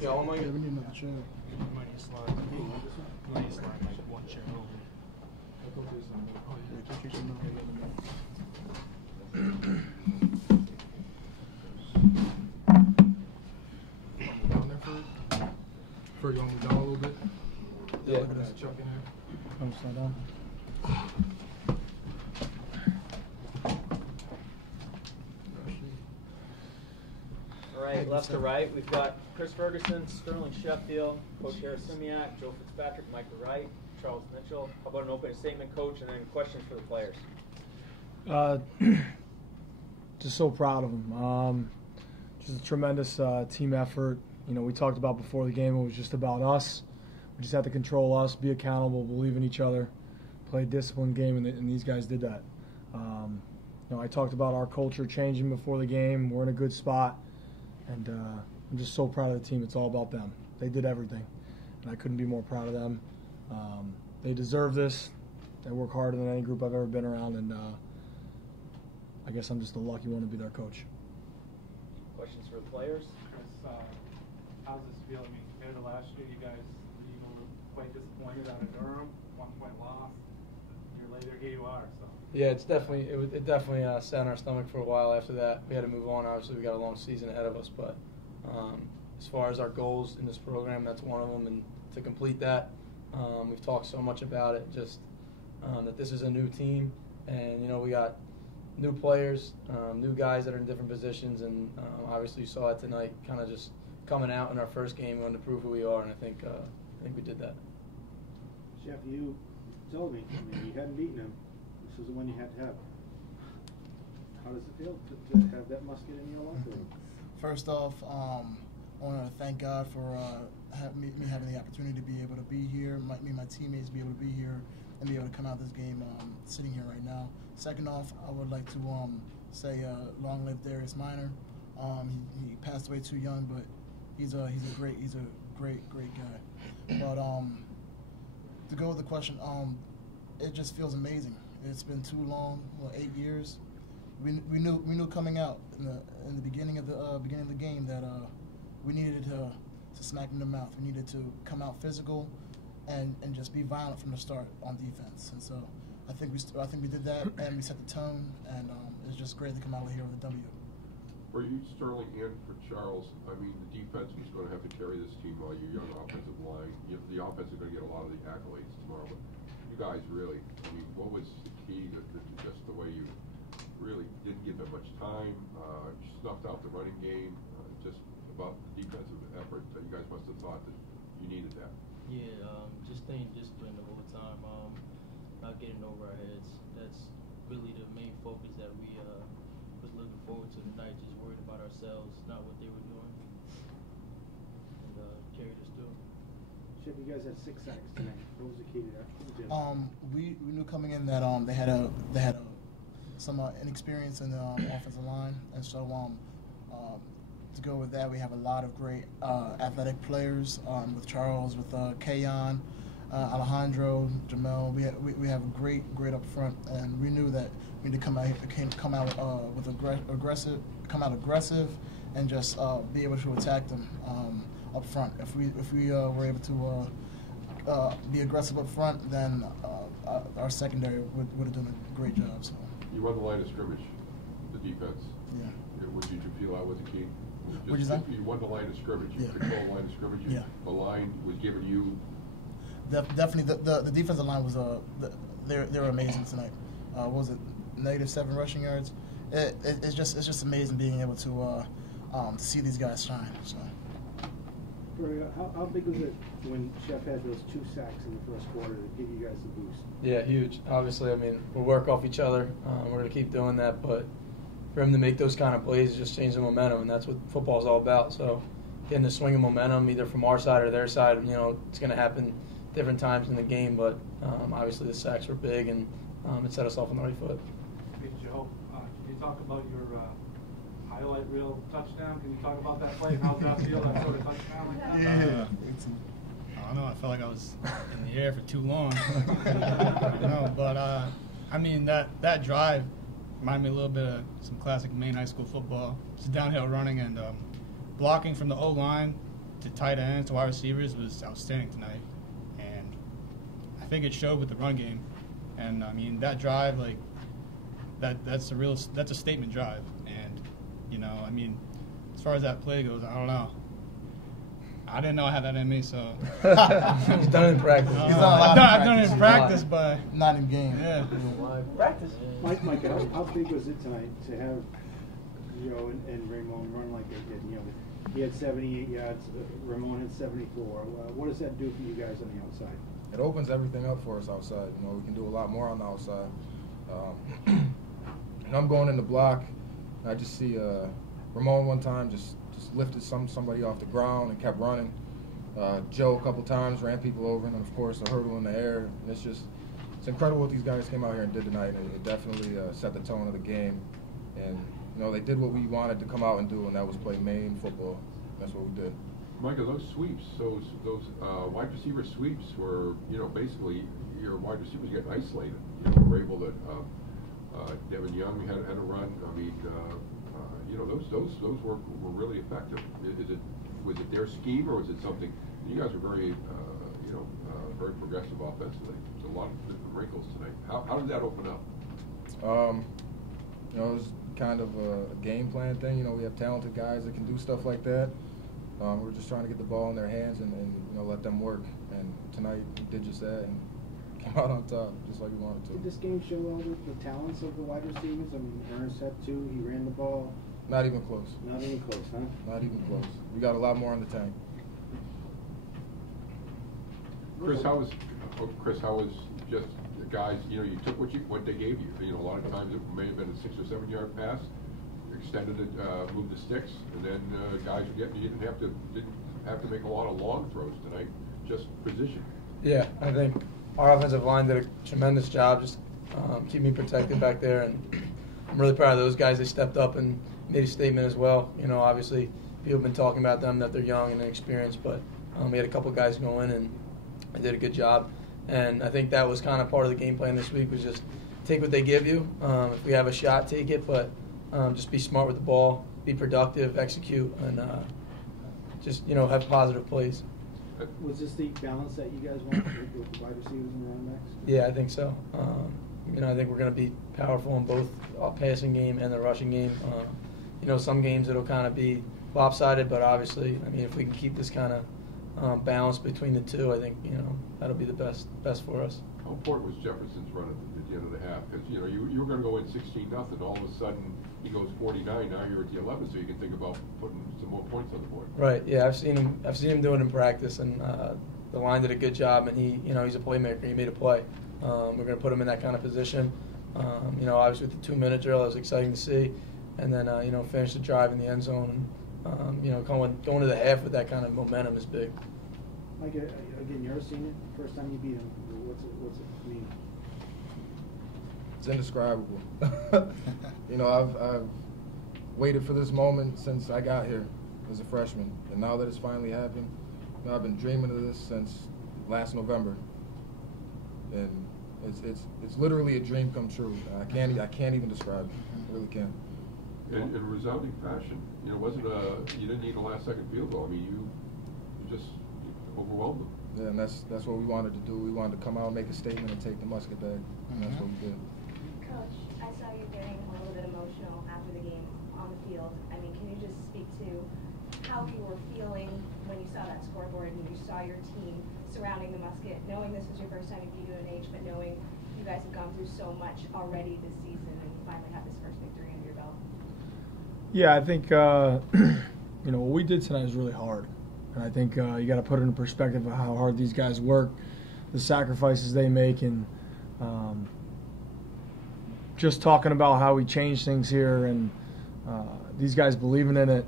Yeah, I might. Yeah, we need another chair. You might need to slide. You might need to slide like one chair over. Down there for you want me down a little bit? Yeah. Look at this chuck in there. Come slow down. All right, left to right, we've got Chris Ferguson, Sterling Sheffield, Coach Harris Simiak, Joe Fitzpatrick, Michael Wright, Charles Mitchell. How about an opening statement, Coach, and then questions for the players? Just so proud of them. Just a tremendous team effort. You know, we talked about before the game, it was just about us. We just had to control us, be accountable, believe in each other, play a disciplined game, and these guys did that. You know, I talked about our culture changing before the game. We're in a good spot, and I'm just so proud of the team. It's all about them. They did everything, and I couldn't be more proud of them. They deserve this. They work harder than any group I've ever been around, and I guess I'm just the lucky one to be their coach. Questions for the players? Chris, how's this feel? I mean, compared to last year, you guys were quite disappointed out of Durham, 1-point loss. A year later, here you are. So. Yeah, it definitely sat in our stomach for a while after that. We had to move on. Obviously, we got a long season ahead of us, but as far as our goals in this program, that's one of them, and to complete that, we've talked so much about it, just that this is a new team, and you know, we got new players, new guys that are in different positions, and obviously you saw it tonight, kind of just coming out in our first game, wanted to prove who we are, and I think we did that. Chef, you told me, you hadn't beaten him. This was the one you had to have. How does it feel to have that musket in your locker room? First off, I want to thank God for me having the opportunity to be able to be here, me and my teammates be able to be here and be able to come out this game sitting here right now. Second off, I would like to say long live Darius Minor. He passed away too young, but he's a great guy. But to go with the question, it just feels amazing. It's been too long, 8 years. We knew coming out in the beginning of the game that we needed to smack in the mouth. We needed to come out physical and just be violent from the start on defense. And so I think we did that, and we set the tone, and it's just great to come out here with a W. For you, Sterling, and for Charles, I mean, the defense was going to have to carry this team while your young offensive line. The offense is going to get a lot of the accolades tomorrow, but you guys really, I mean, what was the key to just the way you really didn't give them much time, snuffed out the running game, just about the defensive effort that you guys must have thought that you needed that? Yeah, just staying disciplined the whole time, not getting over our heads. That's really the main focus that we was looking forward to tonight, just worried about ourselves, not what they were doing, and carried us through. Chef, you guys had 6 sacks tonight. What was the key to that? We knew coming in that they had some inexperience in the offensive line, and so to go with that, we have a lot of great athletic players with Charles, with Kayon, Alejandro, Jamel. We have a great up front, and we knew that we need to come out aggressive, and just be able to attack them up front. If we were able to be aggressive up front, then our secondary would have done a great job. So. You run the line of scrimmage, the defense. Yeah. What did you feel that was the key? What'd you say? You won the line of scrimmage. You controlled the line of scrimmage. Yeah. The line was given you. Definitely, the defensive line was they were amazing tonight. What was it, -7 rushing yards? It's just amazing being able to see these guys shine. So. How big was it when Chef had those 2 sacks in the first quarter to give you guys the boost? Yeah, huge. Obviously, I mean, we'll work off each other. We're going to keep doing that, but for him to make those kind of plays, just change the momentum, and that's what football is all about. So getting the swing of momentum, either from our side or their side, you know, it's going to happen different times in the game, but obviously the sacks were big, and it set us off on the right foot. Hey, Joe, can you talk about your highlight reel touchdown? Can you talk about that play and how that feel, that sort of touchdown like that? Yeah. I don't know. I felt like I was in the air for too long. But I mean, that drive reminded me a little bit of some classic Maine high school football. Just downhill running and blocking from the O-line to tight ends, to wide receivers was outstanding tonight, and I think it showed with the run game. And I mean that drive, like that's a statement drive. And you know, I mean, as far as that play goes, I don't know. I didn't know I had that in me, so. He's done it in practice. I've done it in practice, but not in game. Yeah. Practice. Mike, how big was it tonight to have Joe and Ramon run like they did? You know, he had 78 yards. Ramon had 74. What does that do for you guys on the outside? It opens everything up for us outside. You know, we can do a lot more on the outside. And I'm going in the block. I just see Ramon one time just lifted somebody off the ground and kept running. Joe a couple times ran people over, and then of course a hurdle in the air. And it's incredible what these guys came out here and did tonight, and it definitely set the tone of the game. And you know, they did what we wanted to come out and do, and that was play Maine football. That's what we did. Michael, those sweeps, those wide receiver sweeps were, you know, basically your wide receivers get isolated. You know, were able to. Devin Young had a run. I mean, you know, those were really effective. Was it their scheme, or was it something? You guys were very, you know, very progressive offensively. There's a lot of different wrinkles tonight. How did that open up? You know, it was kind of a game plan thing. You know, we have talented guys that can do stuff like that. We're just trying to get the ball in their hands and you know, let them work. And tonight we did just that and came out on top, just like we wanted to. Did this game show all the talents of the wide receivers? I mean, Ernest had 2. He ran the ball. Not even close. Not even close, huh? Not even close. We got a lot more in the tank. Chris, how was just the guys? You know, you took what they gave you. You know, a lot of times it may have been a 6 or 7 yard pass, extended it, moved the sticks, and then guys were getting. You didn't have to make a lot of long throws tonight. Just position. Yeah, I think our offensive line did a tremendous job just keeping me protected back there, and I'm really proud of those guys. They stepped up and made a statement as well. You know, obviously people have been talking about them, that they're young and inexperienced, but we had a couple guys go in and they did a good job. And I think that was kind of part of the game plan this week, was just take what they give you. If we have a shot, take it, but just be smart with the ball, be productive, execute, and just, you know, have positive plays. Was this the balance that you guys wanted with the wide receivers and the running backs? Yeah, I think so. You know, I think we're going to be powerful in both passing game and the rushing game. You know, some games it'll kind of be lopsided, but obviously, I mean, if we can keep this kind of balance between the two, I think, you know, that'll be the best for us. How important was Jefferson's run at the end of the half? Because, you know, you were going to go in 16-0. All of a sudden, he goes 49. Now you're at the 11, so you can think about putting some more points on the board. Right. Yeah, I've seen him do it in practice, and the line did a good job. And he, you know, he's a playmaker. He made a play. We're going to put him in that kind of position. You know, obviously with the 2-minute drill, it was exciting to see. And then, you know, finish the drive in the end zone. And, you know, going to the half with that kind of momentum is big. Mike, again, you're a senior. First time you beat him. What's it mean? It's indescribable. You know, I've waited for this moment since I got here as a freshman, and now that it's finally happened, you know, I've been dreaming of this since last November, and it's literally a dream come true. I can't even describe it. I really can't. In resounding fashion, you know, you didn't need a last-second field goal. I mean, you just overwhelmed them. Yeah, and that's what we wanted to do. We wanted to come out, make a statement, and take the musket back, and that's what we did. Coach, I saw you getting a little bit emotional after the game on the field. I mean, can you just speak to how you were feeling when you saw that scoreboard and you saw your team surrounding the musket, knowing this was your first time you beat UNH, but knowing you guys have gone through so much already this season and you finally have this first victory under your belt? Yeah, I think you know, what we did tonight is really hard. And I think you got to put it in perspective of how hard these guys work, the sacrifices they make, and just talking about how we change things here, and these guys believing in it,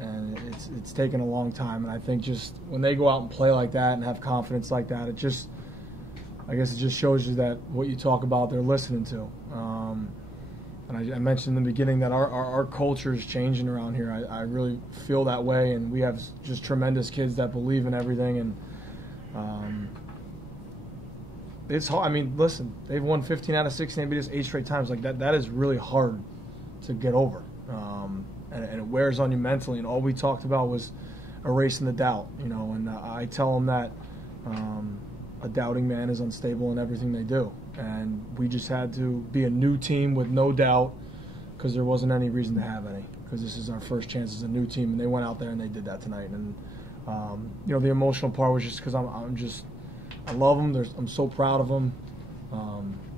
and it's taken a long time. And I think just when they go out and play like that and have confidence like that, I guess it just shows you that what you talk about, they're listening to. And I mentioned in the beginning that our culture is changing around here. I really feel that way, and we have just tremendous kids that believe in everything. And it's hard. I mean, listen, they've won 15 out of 16. They beat us 8 straight times. Like that is really hard to get over, and it wears on you mentally. And all we talked about was erasing the doubt, you know. And I tell them that a doubting man is unstable in everything they do. And we just had to be a new team with no doubt because there wasn't any reason to have any, because this is our first chance as a new team, and they went out there and they did that tonight. And you know, the emotional part was just because I love them. I'm so proud of them.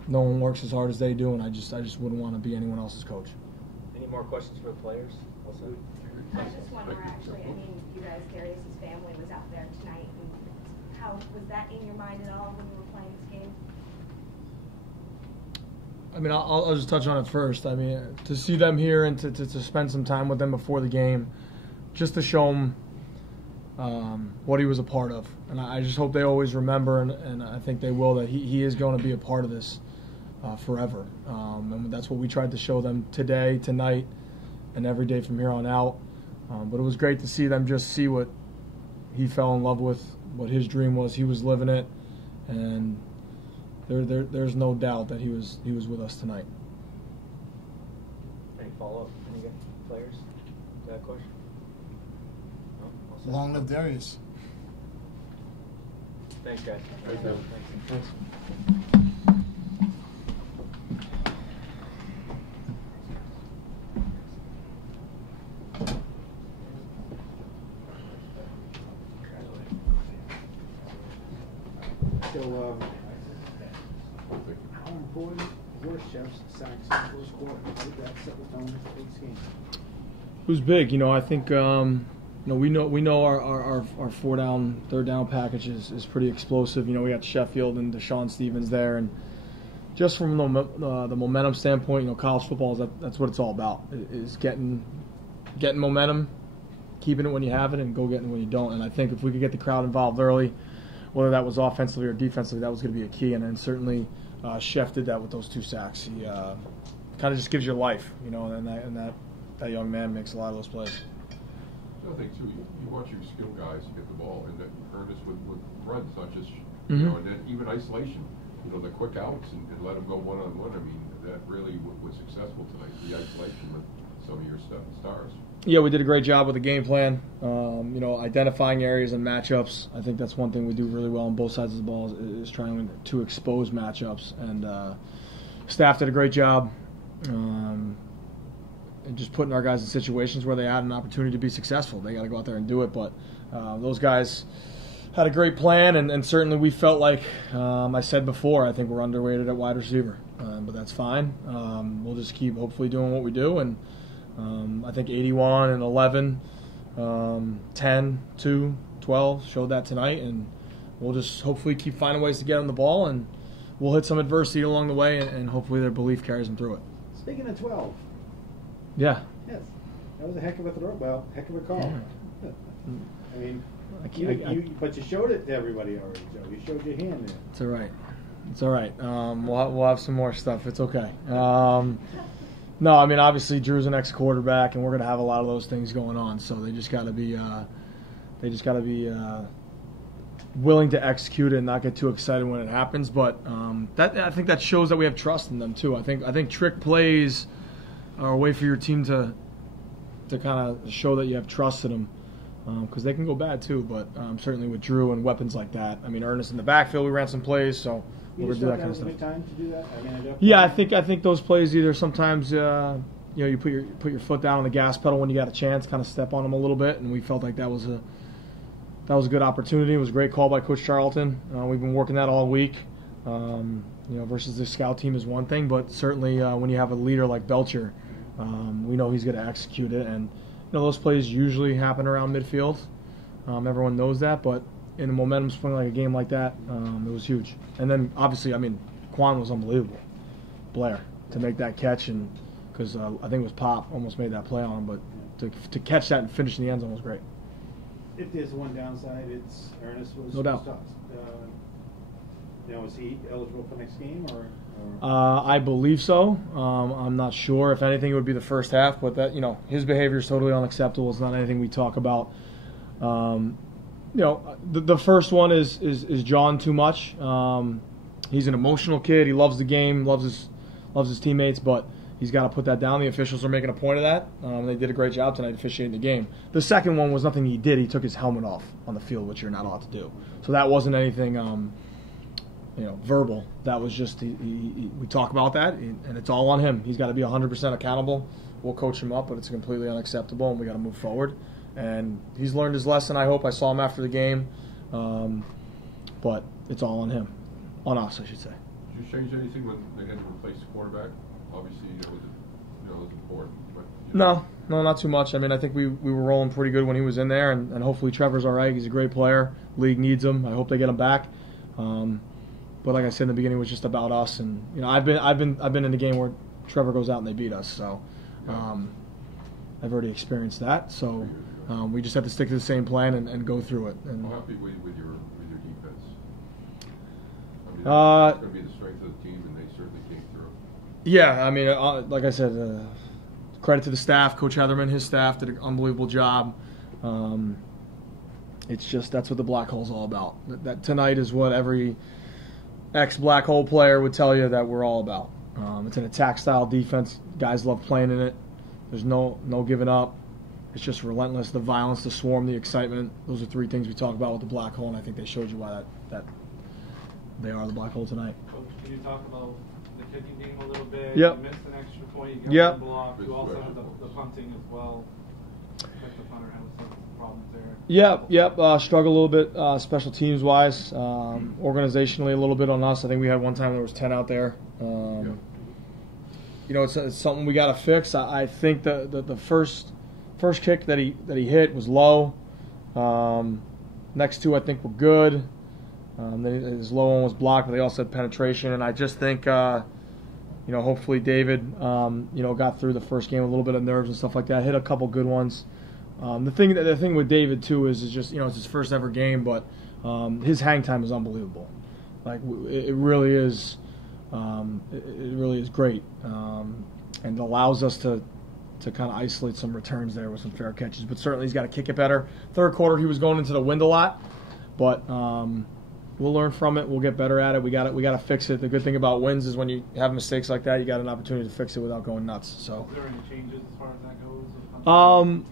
No one works as hard as they do, and I just wouldn't want to be anyone else's coach. Any more questions for the players? Also? I just wonder, actually, I mean, you guys, Darius' family was out there tonight, and how was that in your mind at all when you were playing this game? I mean, I'll just touch on it first. I mean, to see them here and to spend some time with them before the game, just to show them what he was a part of. And I just hope they always remember, and I think they will, that he is going to be a part of this forever. And that's what we tried to show them today, tonight, and every day from here on out. But it was great to see them just see what he fell in love with, what his dream was. He was living it, and there's no doubt that he was with us tonight. Any follow-up? Any players? That question? No? Long live Darius. Thanks, guys. Thanks, Evan. Thanks. So, how important were Chef's sacks in the first quarter? How did that set the tone for this game? It was big. You know, I think we know our third down package is pretty explosive. You know, we got Sheffield and Deshaun Stevens there, and just from the momentum standpoint, you know, college football that's what it's all about, is getting momentum, keeping it when you have it, and go getting it when you don't. And I think if we could get the crowd involved early, whether that was offensively or defensively, that was going to be a key. And then certainly Chef did that with those 2 sacks. He kind of just gives you life, you know, and that young man makes a lot of those plays. The other thing too, you want your skill guys to get the ball, and that Ernest with runs, not just Mm-hmm. you know, and then even isolation. You know, the quick outs and let them go one-on-one. I mean, that really was successful tonight. The isolation with some of your stars. Yeah, we did a great job with the game plan. You know, identifying areas and matchups. I think that's one thing we do really well on both sides of the ball is trying to expose matchups. And staff did a great job. And just putting our guys in situations where they had an opportunity to be successful. They got to go out there and do it. But those guys had a great plan, and certainly we felt like, I said before, I think we're underweighted at wide receiver. But that's fine. We'll just keep hopefully doing what we do. And I think 81 and 11, 10, 2, 12 showed that tonight. And we'll just hopefully keep finding ways to get on the ball, and we'll hit some adversity along the way, and hopefully their belief carries them through it. Speaking of 12. Yeah. Yes. That was a heck of a throw. Well, heck of a call. Yeah. I mean, but you showed it to everybody already, Joe. You showed your hand there. It's all right. It's all right. We'll have some more stuff. It's okay. No, I mean, obviously Drew's an ex-quarterback, and we're going to have a lot of those things going on. So they just got to be willing to execute it and not get too excited when it happens. But I think that shows that we have trust in them too. I think trick plays are a way for your team to kind of show that you have trust in them, because they can go bad too. But certainly with Drew and weapons like that, I mean, Ernest in the backfield, we ran some plays, so we're going to do that kind of stuff. Was a good time to do that? I mean, yeah, I think those plays either sometimes you put your foot down on the gas pedal when you got a chance, kind of step on them a little bit, and we felt like that was a good opportunity. It was a great call by Coach Charlton. We've been working that all week. Versus the scout team is one thing, but certainly when you have a leader like Belcher, we know he's going to execute it. And those plays usually happen around midfield. Everyone knows that, but in a momentum swing like a game like that, it was huge. And then obviously, I mean, Quan was unbelievable. Blair to make that catch, and because I think it was Pop almost made that play on him, but to catch that and finish in the end zone was great. If there's one downside, it's Ernest was no doubt. Is he eligible for next game or? I believe so. I'm not sure. If anything, it would be the first half, but that his behavior is totally unacceptable. It's not anything we talk about. The first one is John too much. He's an emotional kid. He loves the game, loves his teammates, but he's got to put that down. The officials are making a point of that. They did a great job tonight officiating the game. The second one was nothing he did. He took his helmet off on the field, which you're not allowed to do. So that wasn't anything verbal. That was just we talk about that, and it's all on him. He's got to be 100% accountable. We'll coach him up, but it's completely unacceptable, and we got to move forward. And he's learned his lesson, I hope. I saw him after the game. But it's all on him. On us, I should say. Did you change anything when they had to replace the quarterback? Obviously, it was important. But, No, not too much. I mean, I think we were rolling pretty good when he was in there, and hopefully Trevor's all right. He's a great player. League needs him. I hope they get him back. But like I said in the beginning, it was just about us. And I've been in the game where Trevor goes out and they beat us. So I've already experienced that. So we just have to stick to the same plan and go through it. And how happy with your defense? I mean, it's going to be the strength of the team, and they certainly came through. Yeah, I mean, like I said, credit to the staff, Coach Heatherman, his staff did an unbelievable job. It's just that's what the Black Hole's all about. That tonight is what every ex-Black Hole player would tell you that we're all about. It's an attack-style defense. Guys love playing in it. There's no giving up. It's just relentless. The violence, the swarm, the excitement. Those are three things we talk about with the Black Hole, and I think they showed you why that they are the Black Hole tonight. Coach, can you talk about the kicking game a little bit? Yep. You missed an extra point. You got Yep. one block. You also had the punting as well. Like the punter had some problems there. Yep. Struggle a little bit special teams wise, organizationally a little bit on us. I think we had one time there was 10 out there. It's something we got to fix. I think the first kick that he hit was low. Next two I think were good. Then his low one was blocked, but they also had penetration. And I just think, hopefully David, got through the first game with a little bit of nerves and stuff like that. Hit a couple good ones. The thing with David too is just it's his first ever game, but his hang time is unbelievable. Like it really is. It really is great, and it allows us to kind of isolate some returns there with some fair catches. But certainly he's got to kick it better. Third quarter he was going into the wind a lot, but we'll learn from it. We'll get better at it. We got to fix it. The good thing about wins is when you have mistakes like that, you got an opportunity to fix it without going nuts. So. Is there any changes as far as that goes?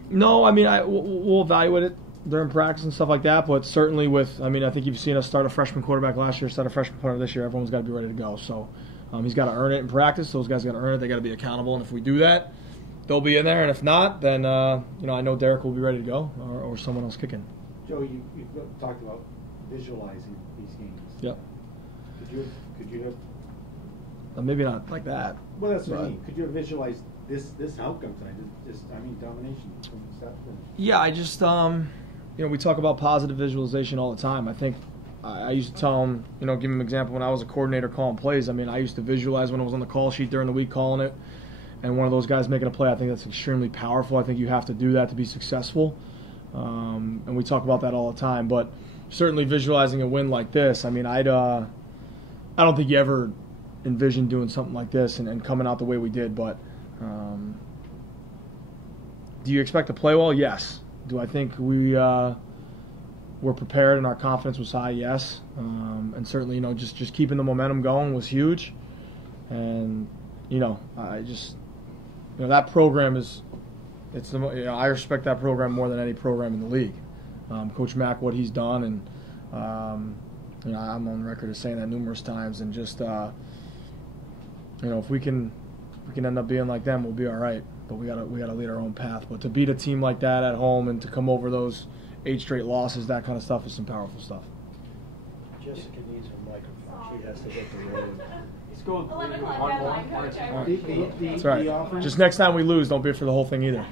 No, I mean we'll evaluate it during practice and stuff like that. But certainly I think you've seen us start a freshman quarterback last year, start a freshman punter this year. Everyone's got to be ready to go. So he's got to earn it in practice. Those guys got to earn it. They got to be accountable. And if we do that, they'll be in there. And if not, then I know Derek will be ready to go or someone else kicking. Joe, you talked about visualizing these games. Yep. Could you have? Maybe not like that. Well, that's what I mean. Could you have visualized this outcome tonight? Domination from start to finish. Yeah, I just we talk about positive visualization all the time. I think I used to tell him, give him an example when I was a coordinator calling plays. I mean, I used to visualize when I was on the call sheet during the week calling it, and one of those guys making a play. I think that's extremely powerful. I think you have to do that to be successful, and we talk about that all the time. But certainly visualizing a win like this, I mean, I don't think you ever envisioned doing something like this and coming out the way we did. But do you expect to play well? Yes. Do I think we were prepared and our confidence was high? Yes. And certainly, just keeping the momentum going was huge. And I just that program I respect that program more than any program in the league. Coach Mack, what he's done, and I'm on record as saying that numerous times. And just if we can end up being like them, we'll be all right. But we gotta lead our own path. But to beat a team like that at home and to come over those 8 straight losses, that kind of stuff is some powerful stuff. Jessica needs her microphone. She has to hit the road. Let's go 11 o'clock deadline, Coach. The Sorry. offense, Just next time we lose, don't be for the whole thing either.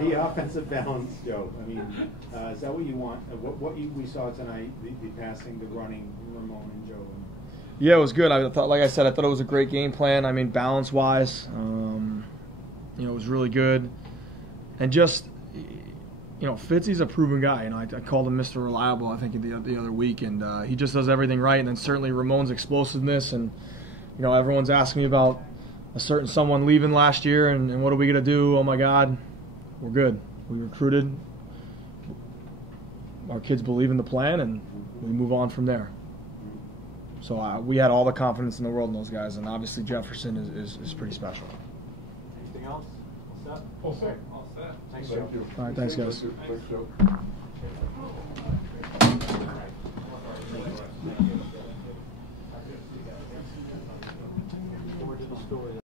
the offensive balance, Joe. I mean, is that what you want? We saw tonight, the passing, the running, Ramon and Joe. Yeah, it was good. I thought it was a great game plan. I mean, balance-wise, it was really good. And just, Fitzy's a proven guy. I called him Mr. Reliable, I think, the other week, and he just does everything right. And then certainly Ramon's explosiveness, and everyone's asking me about a certain someone leaving last year, and what are we gonna do? Oh my God, we're good. We recruited. Our kids believe in the plan, and we move on from there. So we had all the confidence in the world in those guys, and obviously Jefferson is pretty special. Anything else? All set? All set. All set. Thanks, Thank Joe. you. All right, thanks, guys. Thanks, Joe.